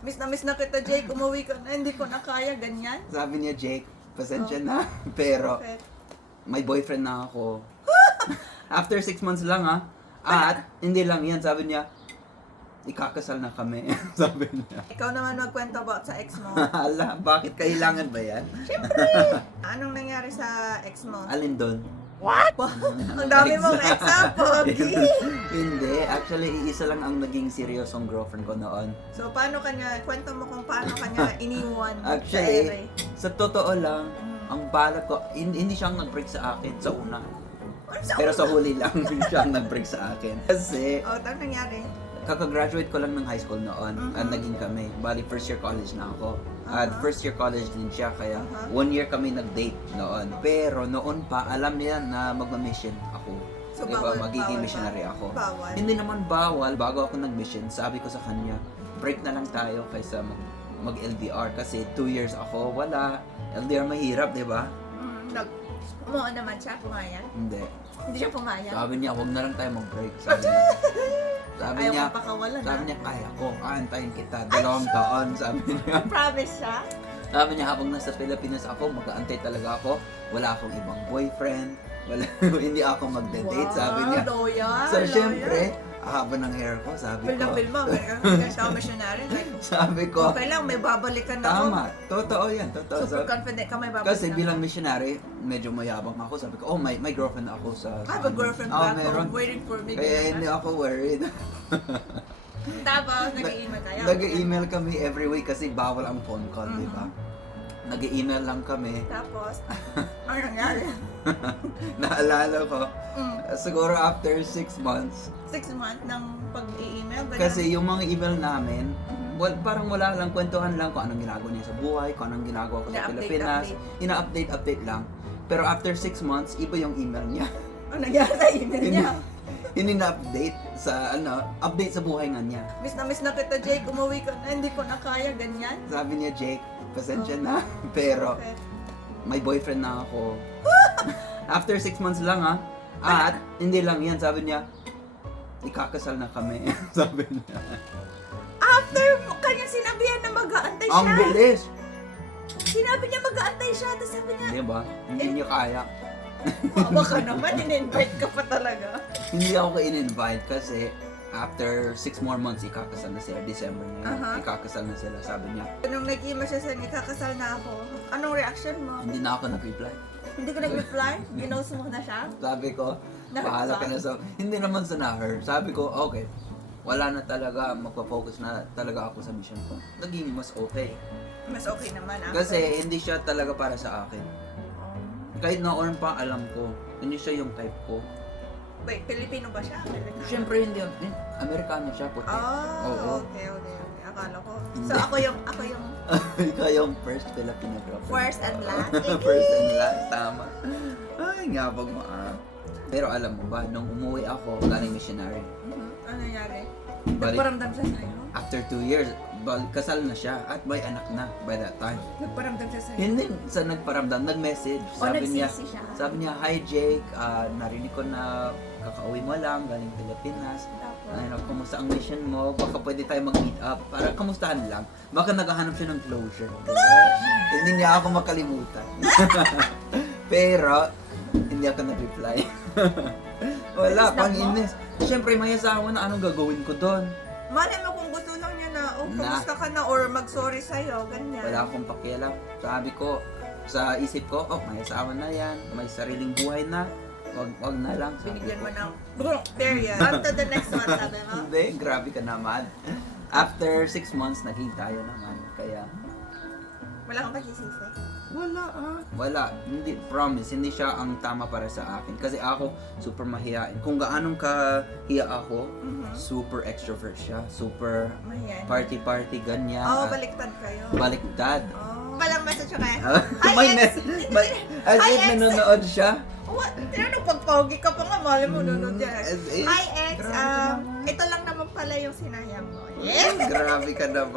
Miss na miss na kita, Jake. Umuwi ka na. Hindi ko na kaya. Ganyan. Sabi niya, Jake, pasensya na. Pero, Perfect. may boyfriend na ako. After six months lang ha. At, hindi lang yan. Sabi niya, ikakasal na kami. Sabi niya. Ikaw naman magkwento about sa ex mo. Ala, bakit kailangan ba yan? Anong nangyari sa ex mo? Alin doon? Wow, ang dami mong ex ha, Pogi. hindi. Actually, isa lang ang naging seryosong girlfriend ko noon. So, paano kanya, kwento mo kung paano kanya iniwan Actually, sa totoo lang, Mm. ang balak ko, hin- hindi siyang nag-break sa akin sa una. Ano Pero sa huli lang, siya ang nag-break sa akin. Kasi, Oh, ano nangyari? Kakagraduate ko lang ng high school noon Mhm. at naging kami. Bali, first year college na ako. At Aha. first year college din siya, kaya Aha. one year kami nag-date noon. Pero noon pa, alam niya na magma-mission ako. So, diba, bawal- magiging bawal missionary ako. Bawal. Hindi naman bawal. Bago ako nag-mission, sabi ko sa kanya, break na lang tayo kaysa mag, mag-LDR. Kasi two years ako, wala. LDR mahirap, di ba? Mm, nag, umuha naman siya, pumayag. Hindi. Hindi siya pumayag. Sabi niya, huwag na lang tayo mag-break. Sabi niya, sabi Ayaw niya, mo pakawalan sabi ha? niya, kaya ko, aantayin kita. Dalawang taon, sabi niya. Promise siya? Sabi niya, habang nasa Pilipinas ako, mag-aantay talaga ako. Wala akong ibang boyfriend. Wala, hindi ako magde-date, sabi niya. loyal. So, loyal. syempre, haba ng hair ko, sabi Bill na ko. bill mo, meron ka missionary. Like, Sabi ko, okay lang, may babalikan ako. tama. Totoo yan, totoo. Super Sabi- confident ka may babalikan Kasi bilang missionary, medyo mayabang ako. Sabi ko, oh, may, may girlfriend ako sa... I have a girlfriend oh, back meron. home waiting for me. Kaya hindi ako worried. Tapos, nag-email kayo. Nag-email kami every week kasi bawal ang phone call, di ba? Nag-email lang kami. Tapos, ano nangyari? Naalala ko, Mm, siguro after six months, six months ng pag-i-email. ganun. kasi yung mga email namin, Mhm. well, parang wala lang, kwentuhan lang kung anong ginagawa niya sa buhay, kung anong ginagawa ko sa Pilipinas. Ina-update, update lang. Pero after six months, iba yung email niya. Ano nangyari sa email Hindi, niya? hindi na-update sa, ano, update sa buhay nga niya. Miss na miss na kita, Jake. Umuwi ka na. Hindi ko na kaya. Ganyan. Sabi niya, Jake, pasensya na. Pero, Okay. may boyfriend na ako. After six months lang ha. At, hindi lang yan, sabi niya, ikakasal na kami. sabi niya. After mo kanya sinabihan na mag-aantay siya. Ang bilis! Sinabi niya mag-aantay siya. Tapos sabi niya, Di ba? Hindi niya kaya. Mama ka naman, in-invite ka pa talaga. Hindi ako in-invite kasi after six more months, ikakasal na sila. December na yun. Aha. Ikakasal na sila, sabi niya. Nung nag-email siya sa kakasal na ako, anong reaction mo? Hindi na ako nag-reply. Hindi ko nag-reply? Ginos mo na siya? Sabi ko, bahala ka? na sa... Hindi naman sa na-hurt. Sabi ko, okay. Wala na talaga, magpa-focus na talaga ako sa mission ko. Naging mas okay. Mas okay naman ah. Kasi hindi siya talaga para sa akin. Kahit noon pa, alam ko, hindi siya yung type ko. Wait, Pilipino ba siya? Amerikano? Siyempre, hindi. eh, Amerikano siya, puti. Ah, Oo. okay, okay, okay. Akala ko. So ako yung, ako yung Ikaw yung first Filipino girlfriend. first and last. first and last, tama. Ay, nga pag maa. Pero alam mo ba, nung umuwi ako, galing missionary, Mhm. Ano nangyari? Balik. Nagparamdam siya sa'yo? after two years, bal kasal na siya at may anak na by that time. Nagparamdam siya sa'yo? Hindi sa nagparamdam, nag-message. O Sabi niya, siya? sabi niya, Hi Jake, ah, narinig ko na kakauwi mo lang, galing Pilipinas. Ano, kumusta ang mission mo? Baka pwede tayo mag-meet up. Para kamustahan lang. Baka naghahanap siya ng closure. Diba? hindi niya ako makalimutan. Pero, hindi ako nag-reply. Wala, pang inis. Siyempre, may asawa na anong gagawin ko doon. Malay mo kung gusto oh, Na. kumusta ka na, or mag-sorry sa'yo, ganyan. Wala akong pakialam. Sabi ko, sa isip ko, oh, may asawa na yan. May sariling buhay na. Wag, wag na lang. Sabi Binigyan ko. mo ng, period. On to the next one, sabi mo. Hindi, grabe ka naman. After six months, naging tayo naman. Kaya, Wala kang pagsisisi. Wala ah. Wala. Hindi, promise, hindi siya ang tama para sa akin. Kasi ako, super mahihain. Kung gaanong kahiya ako, Mhm. super extrovert siya. Super Mahiyan. party-party, ganyan. Oo, At baliktad kayo. baliktad. Oh. Palang message ka kaya. may Hi, net. ex. may- As Hi, if ex. nanonood siya. What? Tinanong pag-pogi ka pa nga, mali mo nunod yan. As if- Hi, ex. Grabe ka Um, naman. ito lang naman pala yung sinayang mo. Yes? Grabe ka naman.